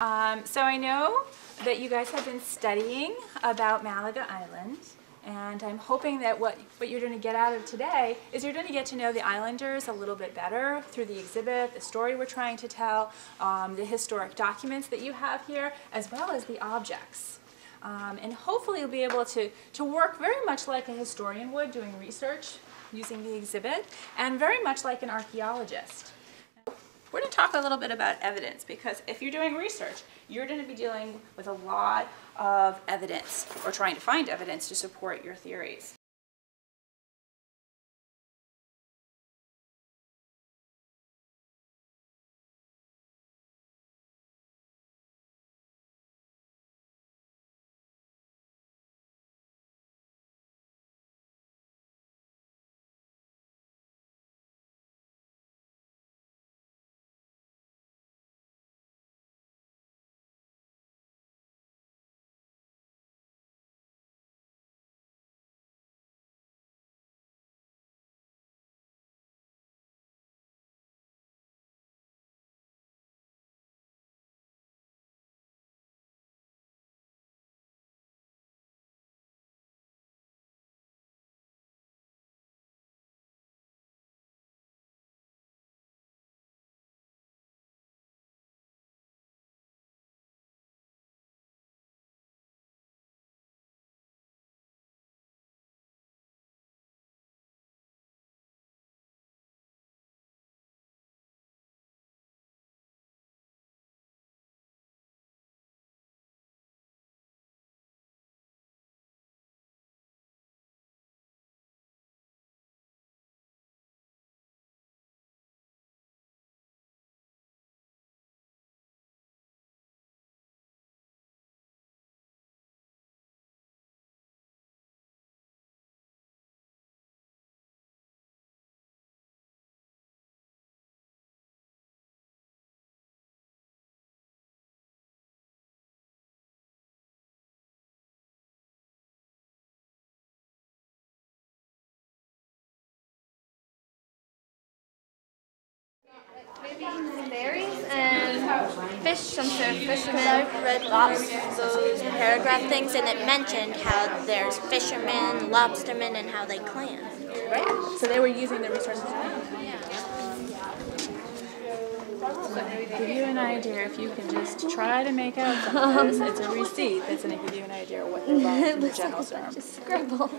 So I know that you guys have been studying about Malaga Island, and I'm hoping that what you're going to get out of today is you're going to get to know the islanders a little bit better through the exhibit, the story we're trying to tell, the historic documents that you have here, as well as the objects. And hopefully you'll be able to work very much like a historian would doing research using the exhibit, and very much like an archaeologist. We're going to talk a little bit about evidence, because if you're doing research, you're going to be dealing with a lot of evidence, or trying to find evidence to support your theories. Berries and fish, some sort of fishermen. I read those paragraph things, and it mentioned how there's fishermen, lobstermen, and how they clan. Right? So they were using the resources. Give you an idea, if you can just try to make out some of this. It's a receipt that's going to give you an idea of what they're buying from the general store. Just scribble.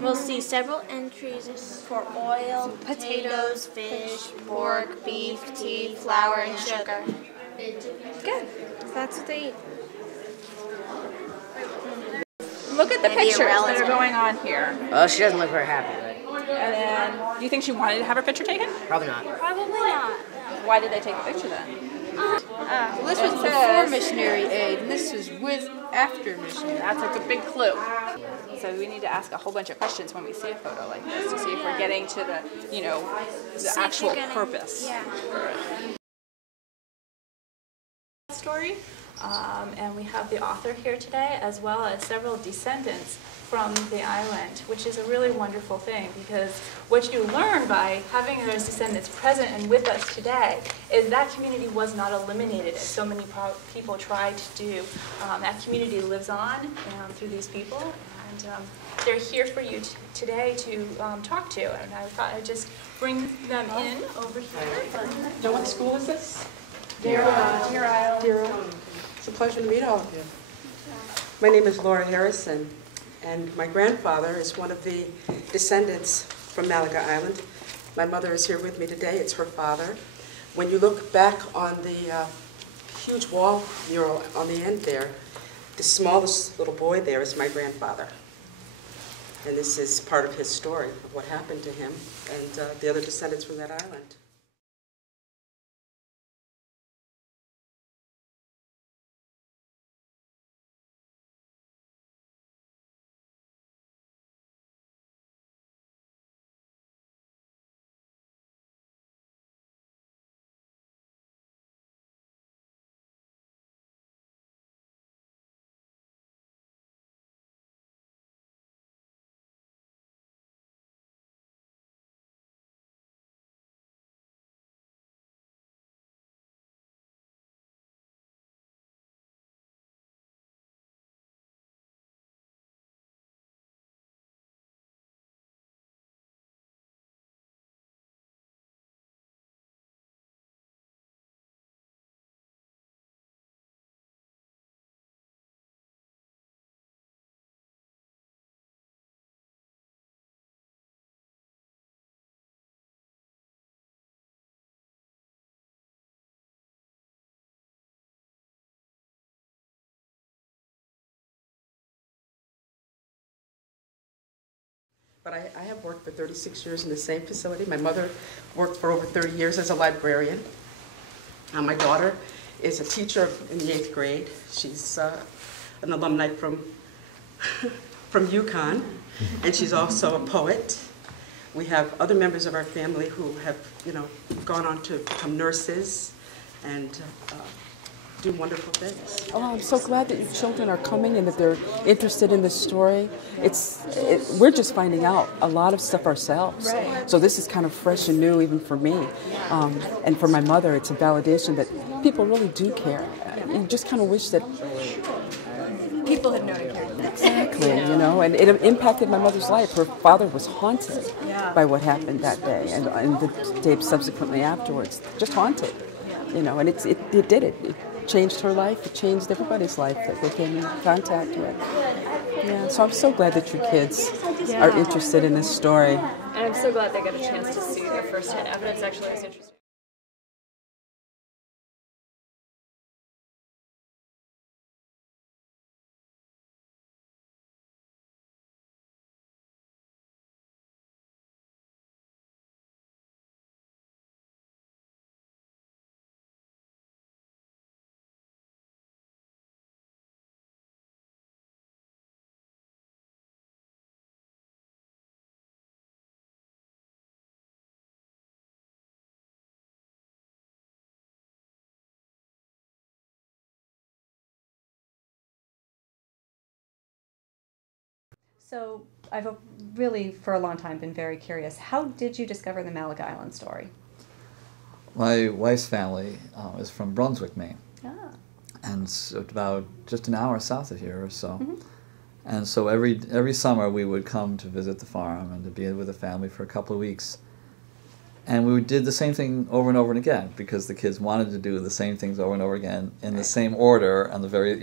We'll see several entries for oil, potatoes, fish, pork, beef, tea, flour, and sugar. Good. That's what they eat. Look at the pictures that are going on here. Well, she doesn't look very happy, but... And then, do you think she wanted to have her picture taken? Probably not. Probably not. Why did they take a picture then? Well, this was before missionary aid, and this was with after missionary. That's like a big clue. So we need to ask a whole bunch of questions when we see a photo like this to see if we're getting to the, the actual purpose. Yeah. Story, and we have the author here today, as well as several descendants from the island, which is a really wonderful thing, because what you learn by having those descendants present and with us today is that community was not eliminated, as so many people tried to do. That community lives on through these people, and they're here for you today to talk to, and I thought I'd just bring them in over here. Know what school is this? Deer Isle. It's a pleasure to meet all of you. My name is Laura Harrison, and my grandfather is one of the descendants from Malaga Island. My mother is here with me today. It's her father. When you look back on the huge wall mural on the end there, the smallest little boy there is my grandfather. And this is part of his story of what happened to him and the other descendants from that island. But I have worked for 36 years in the same facility. My mother worked for over 30 years as a librarian. My daughter is a teacher in the 8th grade. She's an alumni from UConn, and she's also a poet. We have other members of our family who have, gone on to become nurses and do wonderful things. Oh, I'm so glad that your children are coming and that they're interested in this story. We're just finding out a lot of stuff ourselves. Right. So this is kind of fresh and new even for me. And for my mother, it's a validation that people really do care. You just kind of wish that people had known it cared. Exactly, and it impacted my mother's life. Her father was haunted by what happened that day and the day subsequently afterwards. Just haunted, and it did it. It changed her life. It changed everybody's life that they came in contact with. Yeah, so I'm so glad that your kids are interested in this story. And I'm so glad they got a chance to see their first-hand evidence. Actually, it was interesting. So I've really, for a long time, been very curious. How did you discover the Malaga Island story? My wife's family is from Brunswick, Maine. Ah. And it's about just an hour south of here or so. Mm-hmm. And so every summer we would come to visit the farm and to be with the family for a couple of weeks. And we did the same thing over and over and again because the kids wanted to do the same things over and over again in the same order on the very,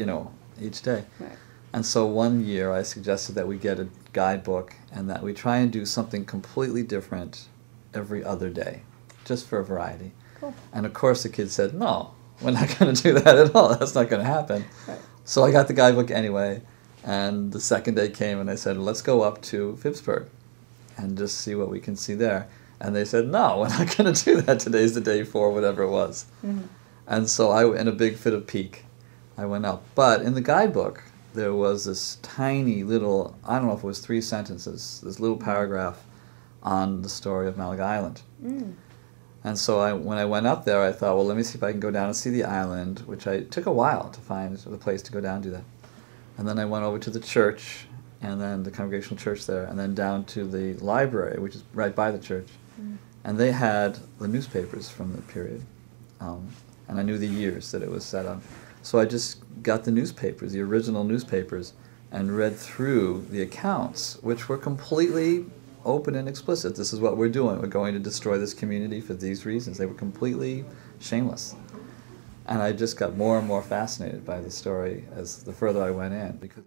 each day. Right. And so one year I suggested that we get a guidebook and that we try and do something completely different every other day, just for a variety. Cool. And of course the kids said, no, we're not going to do that at all. That's not going to happen. Right. So I got the guidebook anyway, and the second day came and I said, let's go up to Phippsburg and just see what we can see there. And they said, no, we're not going to do that. Today's the day for whatever it was. Mm-hmm. And so in a big fit of pique, I went up. But in the guidebook, there was this tiny little, I don't know if it was 3 sentences, this little paragraph on the story of Malaga Island. Mm. And so when I went up there, I thought, well, let me see if I can go down and see the island, which took a while to find the place to go down and do that. And then I went over to the church, and then the Congregational Church there, and then down to the library, which is right by the church. Mm. And they had the newspapers from the period, and I knew the years that it was set on. So I just got the newspapers, the original newspapers, and read through the accounts, which were completely open and explicit. This is what we're doing. We're going to destroy this community for these reasons. They were completely shameless. And I just got more and more fascinated by the story as the further I went in. Because